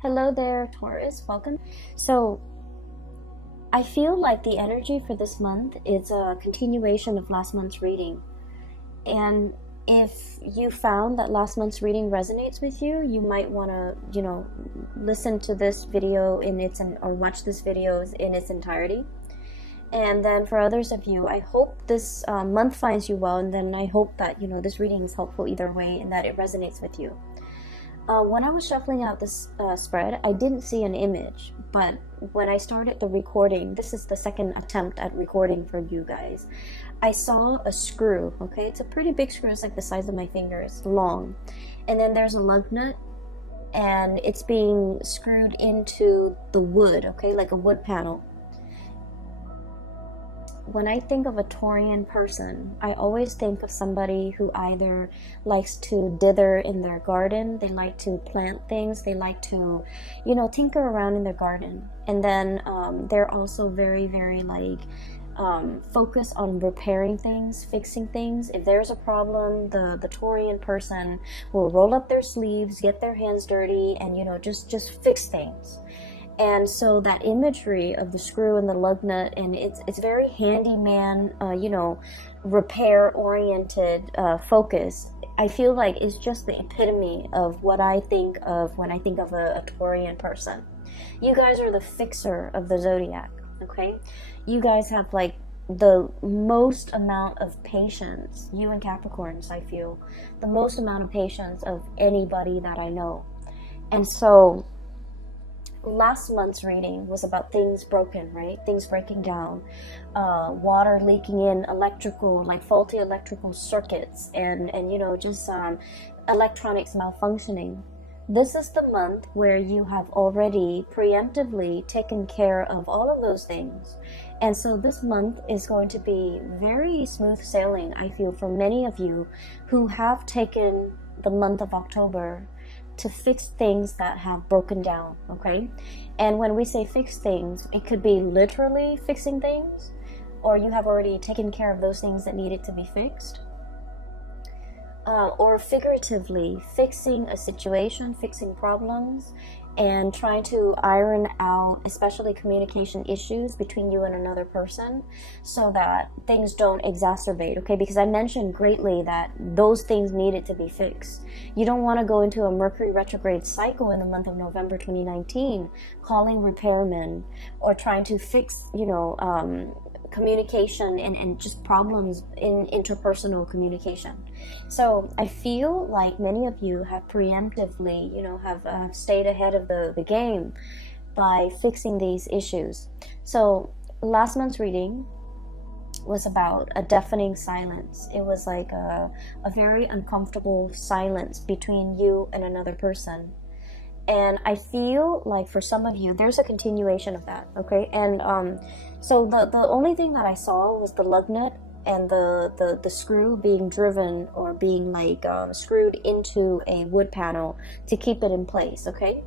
Hello there, Taurus. Welcome. So, I feel like the energy for this month is a continuation of last month's reading. And if you found that last month's reading resonates with you, you might want to, listen to this video or watch this video in its entirety. And then for others of you, I hope this month finds you well, and then I hope that, this reading is helpful either way and that it resonates with you. When I was shuffling out this spread, I didn't see an image, but when I started the recording, this is the second attempt at recording for you guys, I saw a screw, okay? It's a pretty big screw, it's like the size of my finger, it's long. And then there's a lug nut, and it's being screwed into the wood, okay? Like a wood panel. When I think of a Taurian person, I always think of somebody who either likes to dither in their garden, they like to plant things, they like to, tinker around in their garden. And then they're also very, very focused on repairing things, fixing things. If there's a problem, the Taurian person will roll up their sleeves, get their hands dirty, and, just fix things. And so that imagery of the screw and the lug nut, and it's very handyman, repair-oriented focus. I feel like it's just the epitome of what I think of when I think of a Taurian person. You guys are the fixer of the zodiac, okay? You guys have the most amount of patience, you and Capricorns, I feel, the most amount of patience of anybody that I know. And so last month's reading was about things broken, right? Things breaking down, water leaking in, faulty electrical circuits, and electronics malfunctioning. This is the month where you have already preemptively taken care of all of those things. And so this month is going to be very smooth sailing, I feel, for many of you who have taken the month of October to fix things that have broken down, okay? And when we say fix things, it could be literally fixing things, or you have already taken care of those things that needed to be fixed, or figuratively fixing a situation, fixing problems, and trying to iron out especially communication issues between you and another person so that things don't exacerbate, okay? Because I mentioned greatly that those things needed to be fixed. You don't want to go into a Mercury retrograde cycle in the month of November 2019 calling repairmen or trying to fix, communication and just problems in interpersonal communication. So I feel like many of you have preemptively, have stayed ahead of the game by fixing these issues. So last month's reading was about a deafening silence. It was like a very uncomfortable silence between you and another person. And I feel like for some of you, there's a continuation of that, okay? And so the only thing that I saw was the lug nut and the screw being driven or being screwed into a wood panel to keep it in place, okay?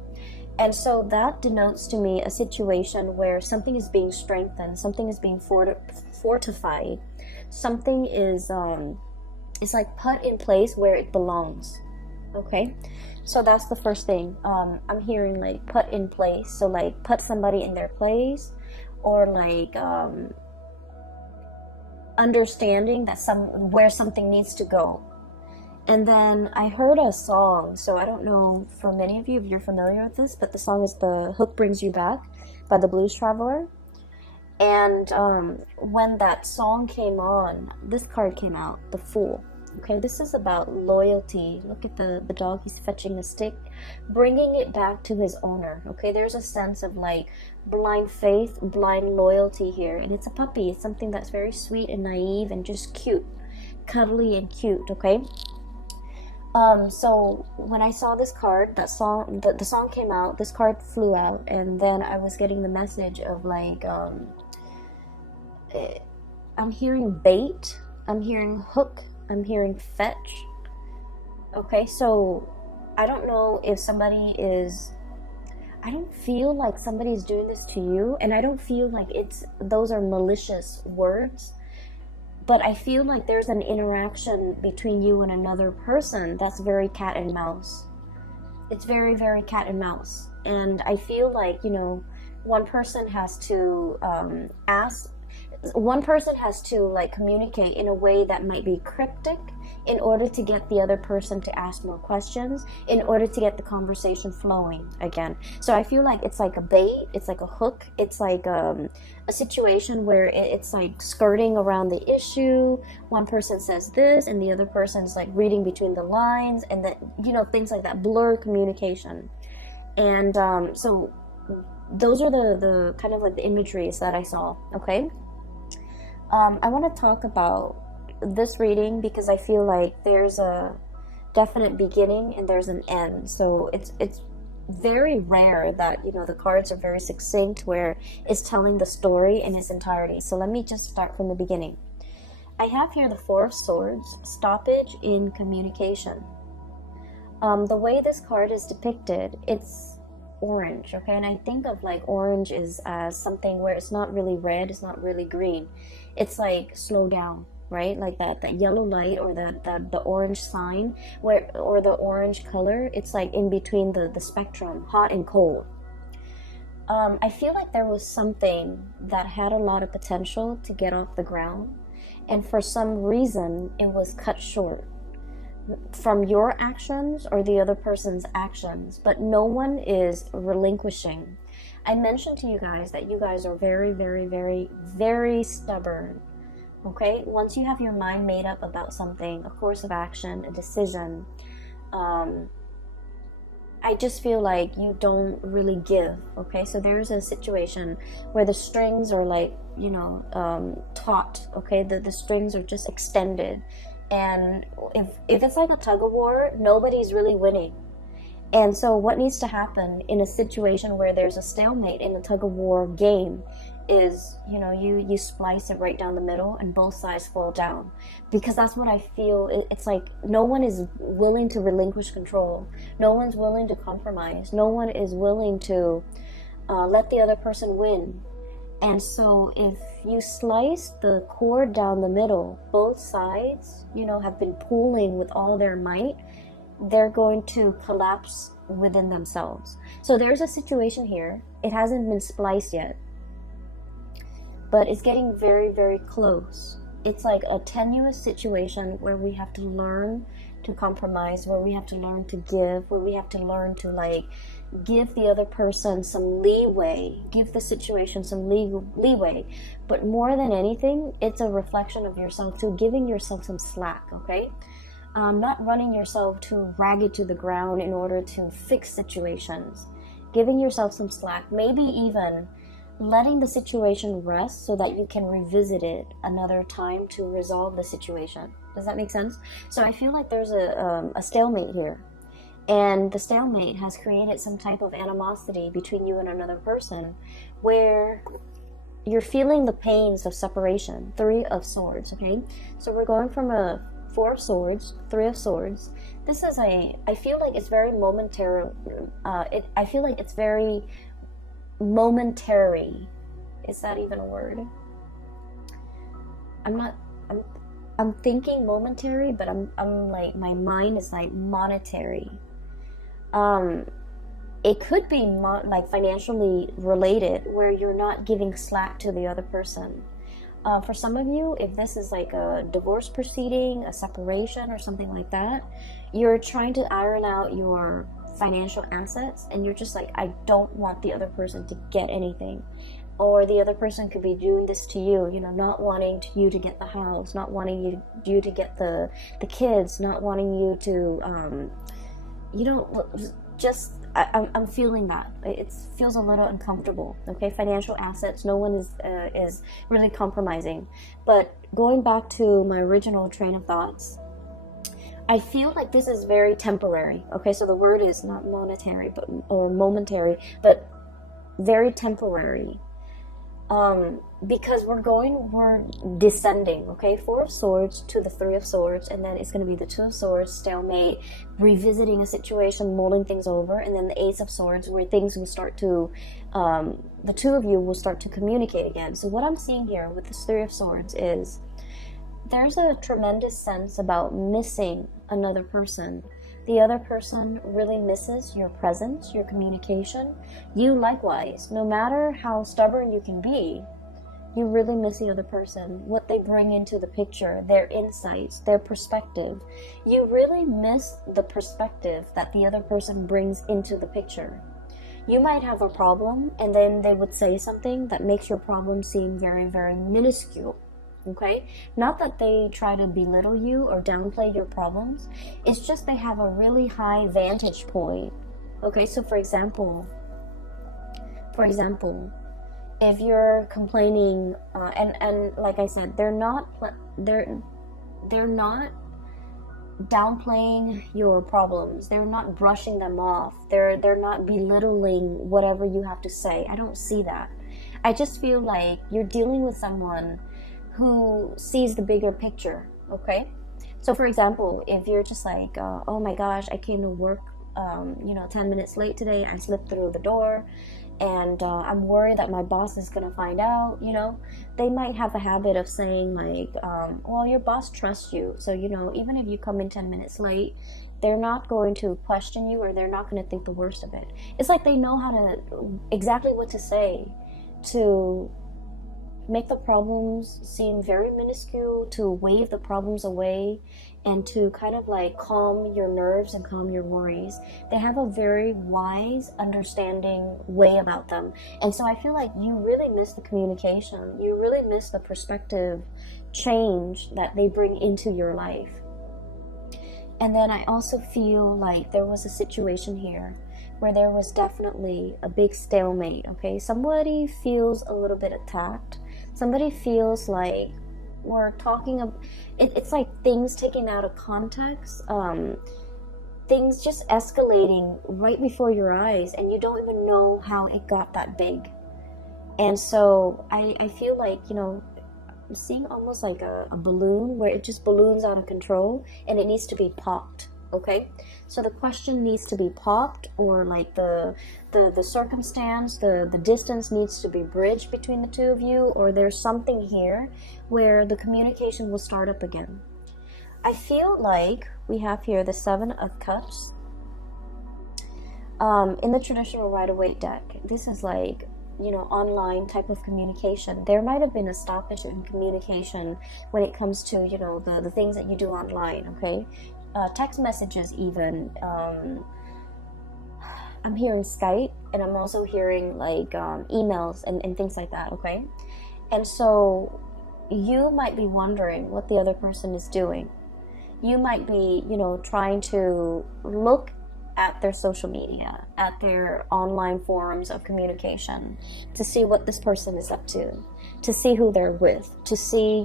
And so that denotes to me a situation where something is being strengthened, something is being fortified, something is put in place where it belongs, okay? So that's the first thing. I'm hearing put in place, so put somebody in their place, or understanding that where something needs to go. And then I heard a song, so I don't know for many of you if you're familiar with this, but the song is "The Hook Brings You Back" by the Blues Traveler. And when that song came on, this card came out, the Fool. Okay, this is about loyalty. Look at the dog, he's fetching a stick, bringing it back to his owner. Okay, there's a sense of blind faith, blind loyalty here. And it's a puppy. It's something that's very sweet and naive and just cute, cuddly and cute, okay? So when I saw this card, that song, the song came out, this card flew out, and then I was getting the message of I'm hearing bait, I'm hearing hook, I'm hearing fetch. Okay, so I don't know if I don't feel like somebody's doing this to you, and I don't feel like those are malicious words, but I feel like there's an interaction between you and another person that's very cat and mouse. it's very, very cat and mouse. And I feel like, one person has to like communicate in a way that might be cryptic in order to get the other person to ask more questions, in order to get the conversation flowing again. So I feel like it's like a bait, it's like a hook, it's like a situation where it's like skirting around the issue. One person says this and the other person's like reading between the lines, and that, things like that, blur communication. And so those are the kind of like the imageries that I saw. Okay, I want to talk about this reading because I feel like there's a definite beginning and there's an end. So it's very rare that the cards are very succinct where it's telling the story in its entirety. So let me just start from the beginning. I have here the Four of Swords, stoppage in communication. The way this card is depicted, it's orange, okay? And I think of like orange is as something where it's not really red, it's not really green. It's like slow down, right? Like that yellow light, or the orange sign, or the orange color, it's like in between the spectrum, hot and cold. I feel like there was something that had a lot of potential to get off the ground, and for some reason it was cut short from your actions or the other person's actions, but no one is relinquishing. I mentioned to you guys that you guys are very, very, very, very stubborn. Okay, once you have your mind made up about something, a course of action, a decision, I just feel like you don't really give. Okay, so there's a situation where the strings are like, taut. Okay, the strings are just extended. And if it's like a tug of war, nobody's really winning. And so what needs to happen in a situation where there's a stalemate in a tug of war game is, you splice it right down the middle and both sides fall down. Because that's what I feel. It's like no one is willing to relinquish control. No one's willing to compromise. No one is willing to let the other person win. And so if you slice the cord down the middle, both sides, have been pulling with all their might, they're going to collapse within themselves. So there's a situation here. It hasn't been spliced yet, but it's getting very, very close. It's like a tenuous situation where we have to learn to compromise, where we have to learn to give, where we have to learn to like give the other person some leeway, give the situation some leeway. But more than anything, it's a reflection of yourself too, giving yourself some slack, okay? Not running yourself too ragged to the ground in order to fix situations. Giving yourself some slack, maybe even letting the situation rest so that you can revisit it another time to resolve the situation. Does that make sense? So I feel like there's a stalemate here. And the stalemate has created some type of animosity between you and another person where you're feeling the pains of separation. Three of Swords, okay? So we're going from a Four of Swords, Three of Swords. This is I feel like it's very momentary. I feel like it's very momentary. Is that even a word? I'm thinking momentary, but I'm like, my mind is like monetary. It could be like financially related, where you're not giving slack to the other person. For some of you, if this is like a divorce proceeding, a separation or something like that, you're trying to iron out your financial assets, and you're just like, I don't want the other person to get anything. Or the other person could be doing this to you, not wanting you to get the house, not wanting you to get the kids, not wanting you to, I'm feeling that. It feels a little uncomfortable, okay? Financial assets, no one is really compromising. But going back to my original train of thoughts, I feel like this is very temporary, okay? So the word is not monetary or momentary, but very temporary. Because we're descending, okay? Four of Swords to the Three of Swords, and then it's going to be the Two of Swords, stalemate, revisiting a situation, mulling things over, and then the Ace of Swords, where things will start to, the two of you will start to communicate again. So what I'm seeing here with this Three of Swords is there's a tremendous sense about missing another person. The other person really misses your presence, your communication. You likewise, no matter how stubborn you can be, you really miss the other person, what they bring into the picture, their insights, their perspective. You really miss the perspective that the other person brings into the picture. You might have a problem, and then they would say something that makes your problem seem very, very minuscule. Okay? Not that they try to belittle you or downplay your problems. It's just they have a really high vantage point. Okay, so for example, if you're complaining, and like I said, they're not downplaying your problems. They're not brushing them off. They're not belittling whatever you have to say. I don't see that. I just feel like you're dealing with someone who sees the bigger picture. Okay, so for example, if you're just like, oh my gosh, I came to work 10 minutes late today, I slipped through the door, and I'm worried that my boss is gonna find out. They might have a habit of saying like, well, your boss trusts you, so even if you come in 10 minutes late, they're not going to question you, or they're not going to think the worst of it. It's like they know how to exactly what to say to make the problems seem very minuscule, to wave the problems away, and to kind of like calm your nerves and calm your worries. They have a very wise, understanding way about them. And so I feel like you really miss the communication. You really miss the perspective change that they bring into your life. And then I also feel like there was a situation here where there was definitely a big stalemate, okay? Somebody feels a little bit attacked. Somebody feels like we're talking about, it's like things taken out of context, things just escalating right before your eyes, and you don't even know how it got that big. And so I feel like, I'm seeing almost like a balloon where it just balloons out of control and it needs to be popped. Okay, so the question needs to be popped, or like the circumstance, the distance needs to be bridged between the two of you, or there's something here where the communication will start up again. I feel like we have here the 7 of Cups. In the traditional Rider-Waite deck, this is like, online type of communication. There might have been a stoppage in communication when it comes to, the things that you do online, okay? Text messages even. I'm hearing Skype, and I'm also hearing like emails and things like that, okay? And so you might be wondering what the other person is doing. You might be, trying to look at their social media, at their online forums of communication, to see what this person is up to see who they're with, to see,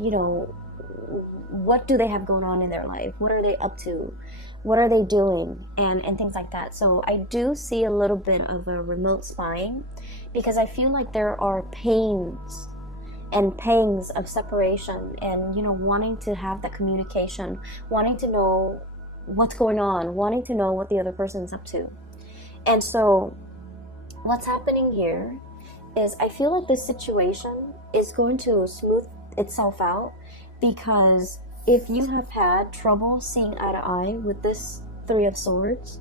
what do they have going on in their life? What are they up to? What are they doing? And things like that. So I do see a little bit of a remote spying, because I feel like there are pains and pangs of separation, and, wanting to have that communication, wanting to know what's going on, wanting to know what the other person is up to. And so what's happening here is I feel like this situation is going to smooth itself out, because if you have had trouble seeing eye to eye with this 3 of Swords,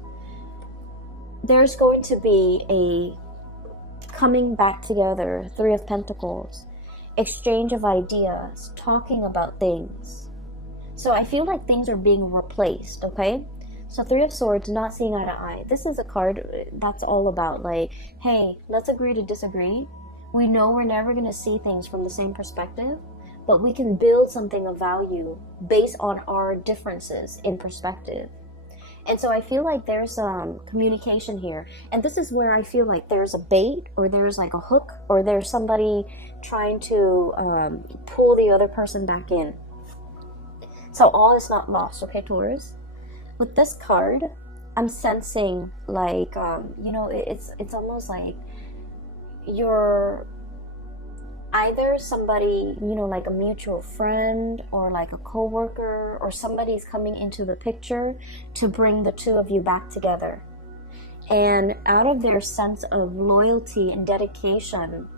there's going to be a coming back together, 3 of Pentacles, exchange of ideas, talking about things. So I feel like things are being replaced, okay? So 3 of Swords, not seeing eye to eye. This is a card that's all about like, hey, let's agree to disagree. We know we're never going to see things from the same perspective, but we can build something of value based on our differences in perspective. And so I feel like there's communication here. And this is where I feel like there's a bait, or there's like a hook, or there's somebody trying to pull the other person back in. So all is not lost, okay, Taurus? With this card, I'm sensing like, it's almost like you're either somebody, like a mutual friend, or like a coworker, or somebody's coming into the picture to bring the two of you back together. And out of their sense of loyalty and dedication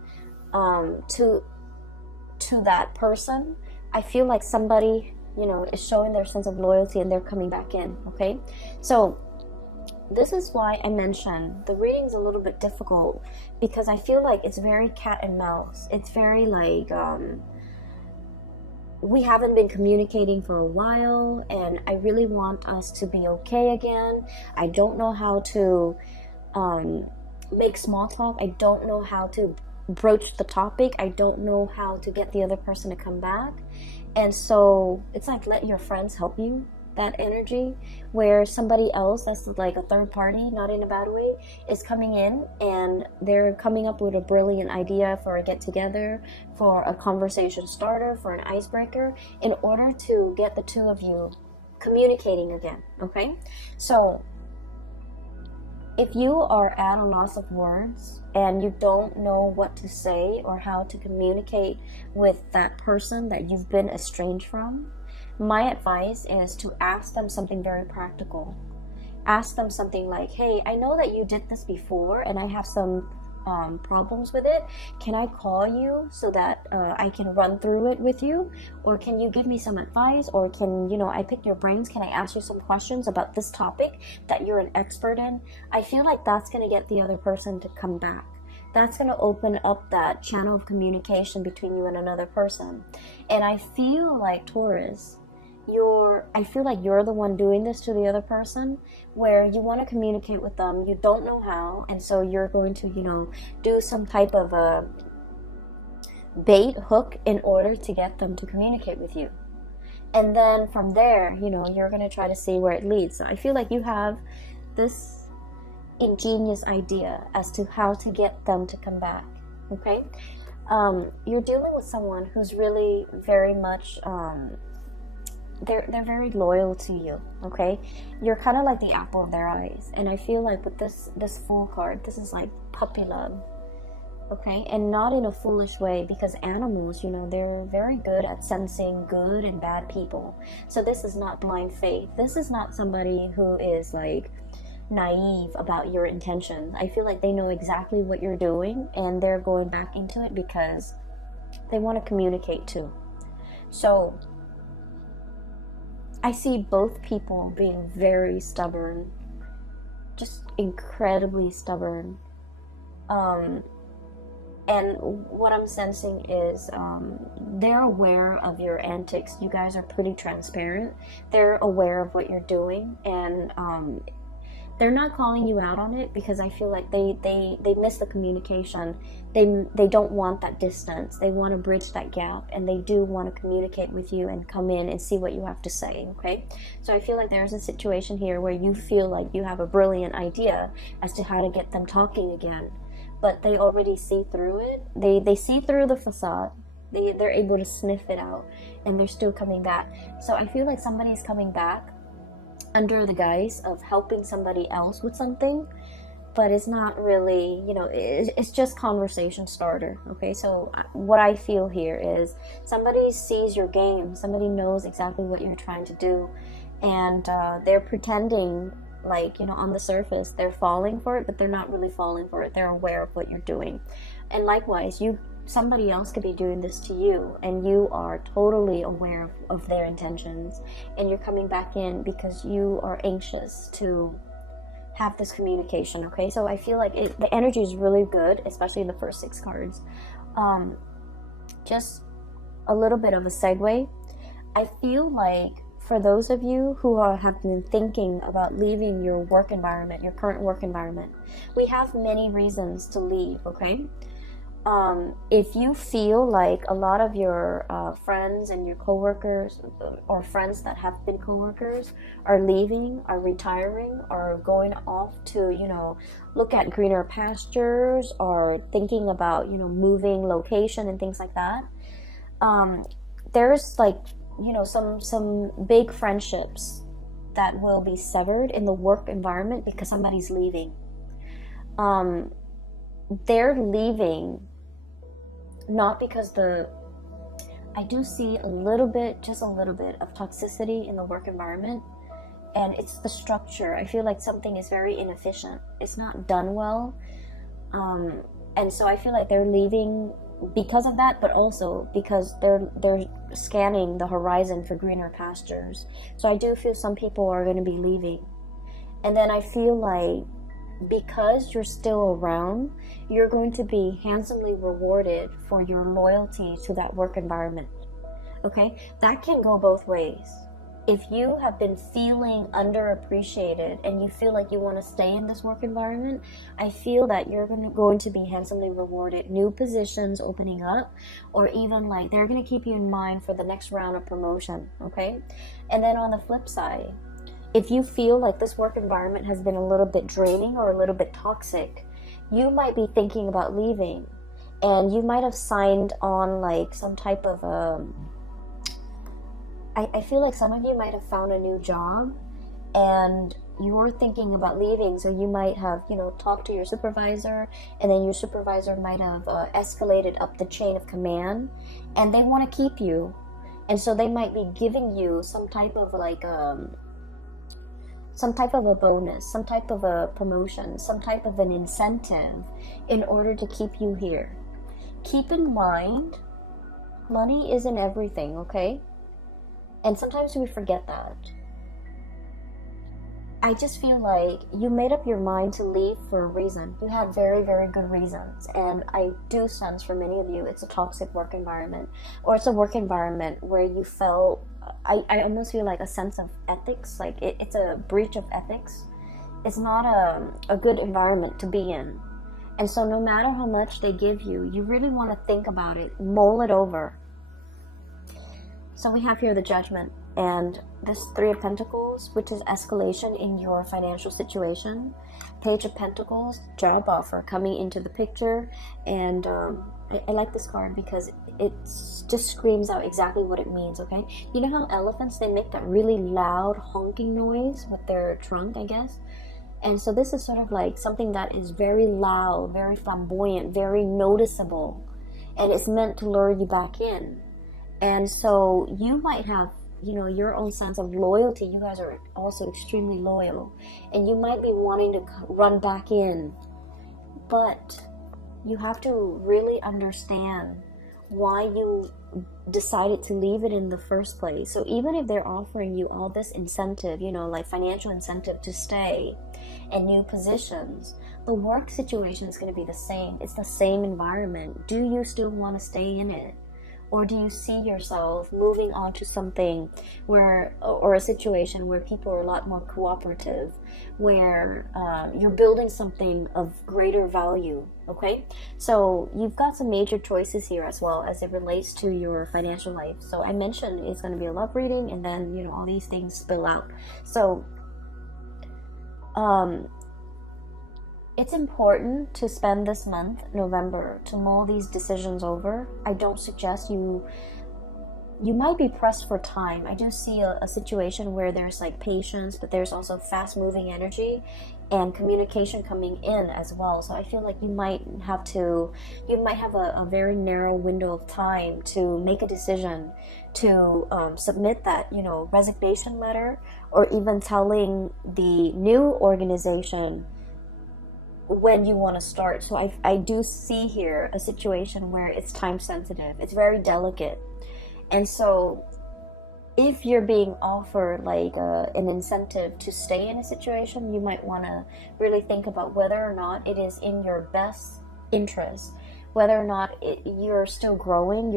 to that person, I feel like somebody, is showing their sense of loyalty, and they're coming back in, okay? So this is why I mentioned the reading's a little bit difficult, because I feel like it's very cat and mouse. It's very like, we haven't been communicating for a while, and I really want us to be okay again. I don't know how to make small talk. I don't know how to broach the topic. I don't know how to get the other person to come back. And so it's like, let your friends help you. That energy where somebody else that's like a third party, not in a bad way, is coming in and they're coming up with a brilliant idea for a get together, for a conversation starter, for an icebreaker, in order to get the two of you communicating again. Okay, so if you are at a loss of words and you don't know what to say or how to communicate with that person that you've been estranged from, my advice is to ask them something very practical. Ask them something like, hey, I know that you did this before and I have some problems with it. Can I call you so that I can run through it with you? Or can you give me some advice? Or can, I pick your brains? Can I ask you some questions about this topic that you're an expert in? I feel like that's going to get the other person to come back. That's going to open up that channel of communication between you and another person. And I feel like, Taurus, I feel like you're the one doing this to the other person, where you want to communicate with them, you don't know how, and so you're going to, do some type of a bait hook in order to get them to communicate with you. And then from there, you're going to try to see where it leads. So I feel like you have this ingenious idea as to how to get them to come back. Okay, you're dealing with someone who's really very much they're very loyal to you. Okay, you're kind of like the apple of their eyes, and I feel like with this Fool card, this is like puppy love. Okay, and not in a foolish way, because animals, they're very good at sensing good and bad people. So this is not blind faith. This is not somebody who is like naive about your intentions. I feel like they know exactly what you're doing, and they're going back into it because they want to communicate too. So I see both people being very stubborn, just incredibly stubborn. And what I'm sensing is they're aware of your antics. You guys are pretty transparent. They're aware of what you're doing, and they're not calling you out on it, because I feel like they miss the communication. They don't want that distance. They want to bridge that gap, and they do want to communicate with you and come in and see what you have to say. Okay, so I feel like there's a situation here where you feel like you have a brilliant idea as to how to get them talking again, but they already see through it. They see through the facade. They're able to sniff it out, and they're still coming back. So I feel like somebody's coming back under the guise of helping somebody else with something, but it's not really, it's just conversation starter. Okay, so what I feel here is somebody sees your game, somebody knows exactly what you're trying to do, and they're pretending like, on the surface they're falling for it, but they're not really falling for it. They're aware of what you're doing. And likewise, somebody else could be doing this to you, and you are totally aware of their intentions, and you're coming back in because you are anxious to have this communication. Okay, so I feel like the energy is really good, especially in the first 6 cards. Just a little bit of a segue. I feel like for those of you who have been thinking about leaving your work environment, your current work environment, we have many reasons to leave. Okay, if you feel like a lot of your friends and your coworkers, or friends that have been coworkers, are leaving, are retiring, are going off to, look at greener pastures, or thinking about, moving location and things like that, there's like, some big friendships that will be severed in the work environment because somebody's leaving. They're leaving not because I do see just a little bit of toxicity in the work environment, and it's the structure. I feel like something is very inefficient. It's not done well, and so I feel like they're leaving because of that, but also because they're scanning the horizon for greener pastures. So I do feel some people are going to be leaving, And then I feel like because you're still around, you're going to be handsomely rewarded for your loyalty to that work environment. Okay, that can go both ways. If you have been feeling underappreciated and you feel like you want to stay in this work environment, I feel that you're going to be handsomely rewarded. New positions opening up, or even like they're going to keep you in mind for the next round of promotion. Okay, and then on the flip side, if you feel like this work environment has been a little bit draining or a little bit toxic, you might be thinking about leaving, and you might have signed on like some type of I feel like some of you might have found a new job and you're thinking about leaving. So you might have, talked to your supervisor, and then your supervisor might have escalated up the chain of command, and they want to keep you. And so they might be giving you some type of like, some type of a bonus, some type of a promotion, some type of an incentive in order to keep you here. Keep in mind, money isn't everything, okay? And sometimes we forget that. I just feel like you made up your mind to leave for a reason. You had very, very good reasons. And I do sense for many of you, it's a toxic work environment. Or it's a work environment where you felt, I almost feel like a sense of ethics. Like it's a breach of ethics. It's not a good environment to be in. And so no matter how much they give you, you really want to think about it, mull it over. So we have here the Judgment, and this Three of Pentacles, which is escalation in your financial situation. Page of Pentacles, job offer coming into the picture. And I like this card because it just screams out exactly what it means, okay? You know how elephants, they make that really loud honking noise with their trunk, I guess? And so this is sort of like something that is very loud, very flamboyant, very noticeable. And it's meant to lure you back in. And so you might have, your own sense of loyalty. You guys are also extremely loyal. And you might be wanting to run back in. But you have to really understand why you decided to leave it in the first place. So even if they're offering you all this incentive, like financial incentive to stay and new positions, the work situation is going to be the same. It's the same environment. Do you still want to stay in it? Or do you see yourself moving on to something or a situation where people are a lot more cooperative, where you're building something of greater value, okay? So you've got some major choices here as well as it relates to your financial life. So I mentioned it's going to be a love reading, and then, all these things spill out. So, it's important to spend this month, November, to mull these decisions over. I don't suggest you might be pressed for time. I do see a situation where there's like patience, but there's also fast moving energy and communication coming in as well. So I feel like you might have a very narrow window of time to make a decision, to submit that, resignation letter, or even telling the new organization when you want to start. So I do see here a situation where it's time sensitive. It's very delicate. And so if you're being offered like an incentive to stay in a situation, you might want to really think about whether or not it is in your best interest, whether or not you're still growing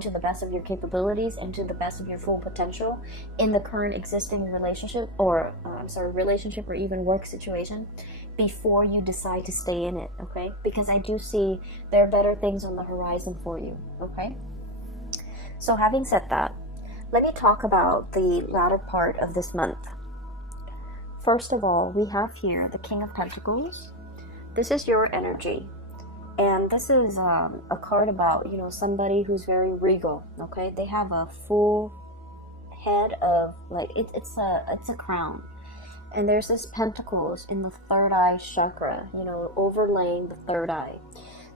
to the best of your capabilities and to the best of your full potential in the current existing relationship or even work situation before you decide to stay in it, okay? Because I do see there are better things on the horizon for you, okay? So having said that, let me talk about the latter part of this month. First of all, we have here the King of Pentacles. This is your energy. And this is a card about, somebody who's very regal, okay? They have a full head of, like, it's a crown. And there's this pentacles in the third eye chakra, overlaying the third eye.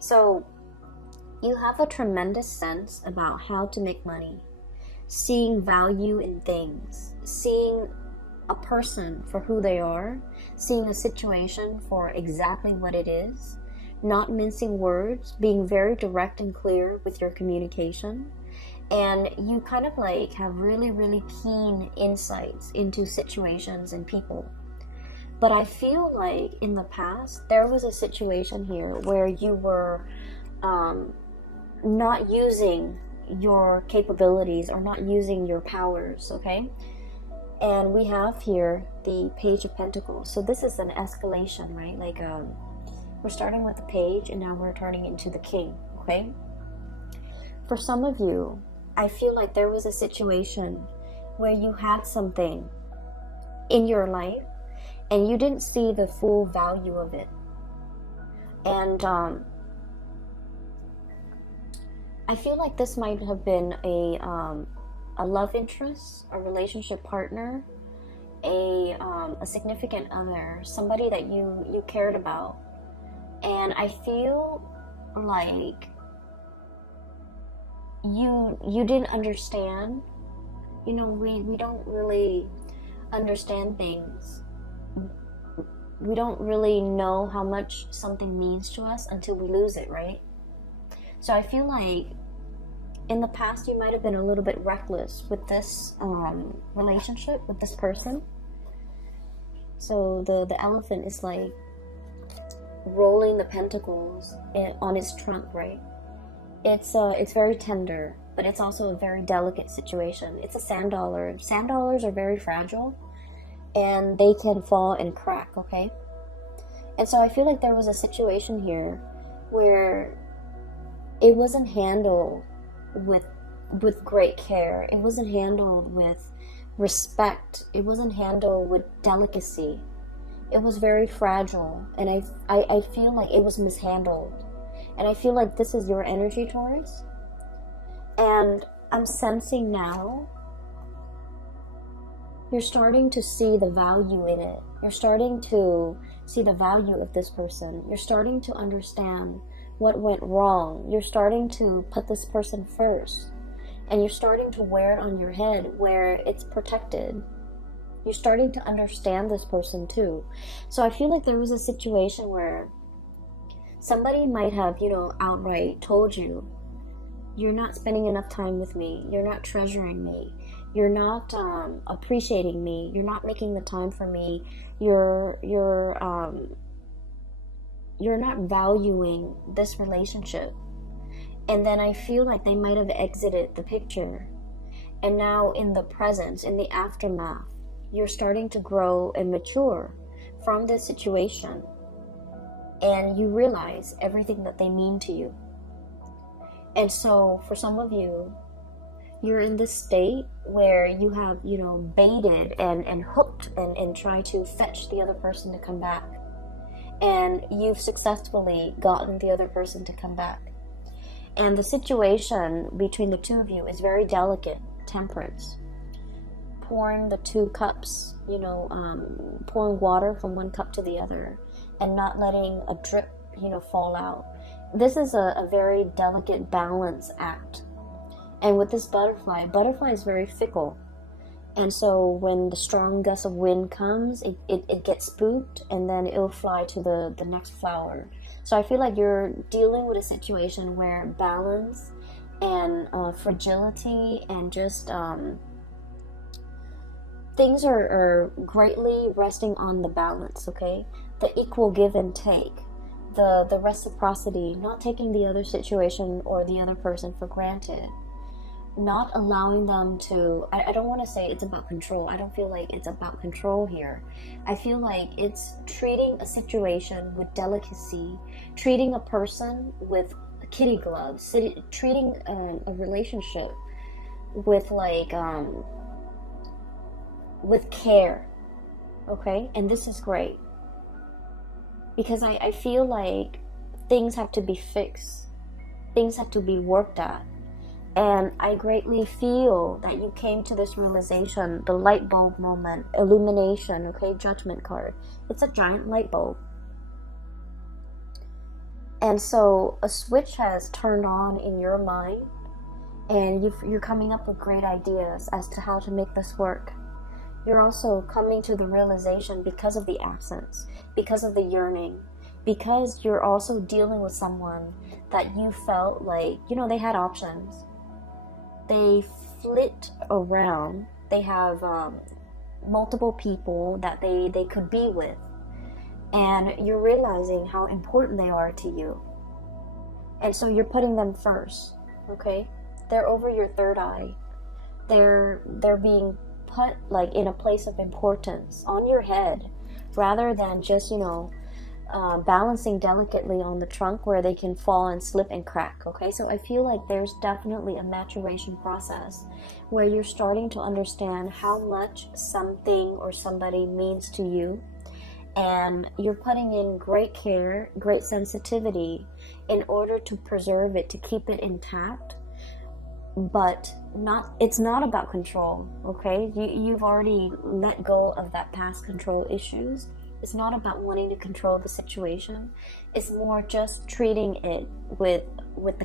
So you have a tremendous sense about how to make money, seeing value in things, seeing a person for who they are, seeing a situation for exactly what it is, not mincing words, being very direct and clear with your communication. And you kind of like have really, really keen insights into situations and people. But I feel like in the past, there was a situation here where you were not using your capabilities or not using your powers, okay? And we have here the Page of Pentacles. So this is an escalation, right? Like we're starting with the Page and now we're turning into the King, okay? For some of you, I feel like there was a situation where you had something in your life and you didn't see the full value of it. And I feel like this might have been a love interest, a relationship partner, a significant other, somebody that you cared about. And I feel like you didn't understand. You know, we don't really understand things. We don't really know how much something means to us until we lose it, right? So I feel like in the past you might have been a little bit reckless with this relationship with this person. So the elephant is like rolling the pentacles on its trunk, right? It's very tender, but it's also a very delicate situation. It's a sand dollar. Sand dollars are very fragile and they can fall and crack, okay? And so I feel like there was a situation here where it wasn't handled with great care. It wasn't handled with respect. It wasn't handled with delicacy. It was very fragile, and I feel like it was mishandled. And I feel like this is your energy, Taurus. And I'm sensing now you're starting to see the value in it. You're starting to see the value of this person. You're starting to understand what went wrong. You're starting to put this person first. And you're starting to wear it on your head where it's protected. You're starting to understand this person too. So I feel like there was a situation where somebody might have, outright told you, you're not spending enough time with me. You're not treasuring me. You're not appreciating me. You're not making the time for me. You're not valuing this relationship. And then I feel like they might have exited the picture. And now in the presence, in the aftermath, you're starting to grow and mature from this situation. And you realize everything that they mean to you. And so for some of you, you're in this state where you have, baited and hooked and tried to fetch the other person to come back. And you've successfully gotten the other person to come back. And the situation between the two of you is very delicate, temperance. Pouring the two cups, pouring water from one cup to the other and not letting a drip, fall out. This is a very delicate balance act. And with this butterfly is very fickle. And so when the strong gust of wind comes, it gets spooked and then it'll fly to the next flower. So I feel like you're dealing with a situation where balance and fragility and just things are greatly resting on the balance, okay? The equal give and take. The reciprocity, not taking the other situation or the other person for granted. Not allowing them to, I don't want to say it's about control. I don't feel like it's about control here. I feel like it's treating a situation with delicacy, treating a person with kitty gloves, treating a relationship with with care, okay? And this is great. Because I feel like things have to be fixed. Things have to be worked at. And I greatly feel that you came to this realization, the light bulb moment, illumination, okay, judgment card. It's a giant light bulb. And so a switch has turned on in your mind and you're coming up with great ideas as to how to make this work. You're also coming to the realization because of the absence, because of the yearning, because you're also dealing with someone that you felt like, they had options. They flit around. They have multiple people that they could be with. and you're realizing how important they are to you. And so you're putting them first, okay? They're over your third eye. They're being put like in a place of importance on your head, rather than just, balancing delicately on the trunk where they can fall and slip and crack, okay? So I feel like there's definitely a maturation process where you're starting to understand how much something or somebody means to you, and you're putting in great care, great sensitivity in order to preserve it, to keep it intact. But it's not about control, okay? You've already let go of that past control issues. It's not about wanting to control the situation. It's more just treating it with the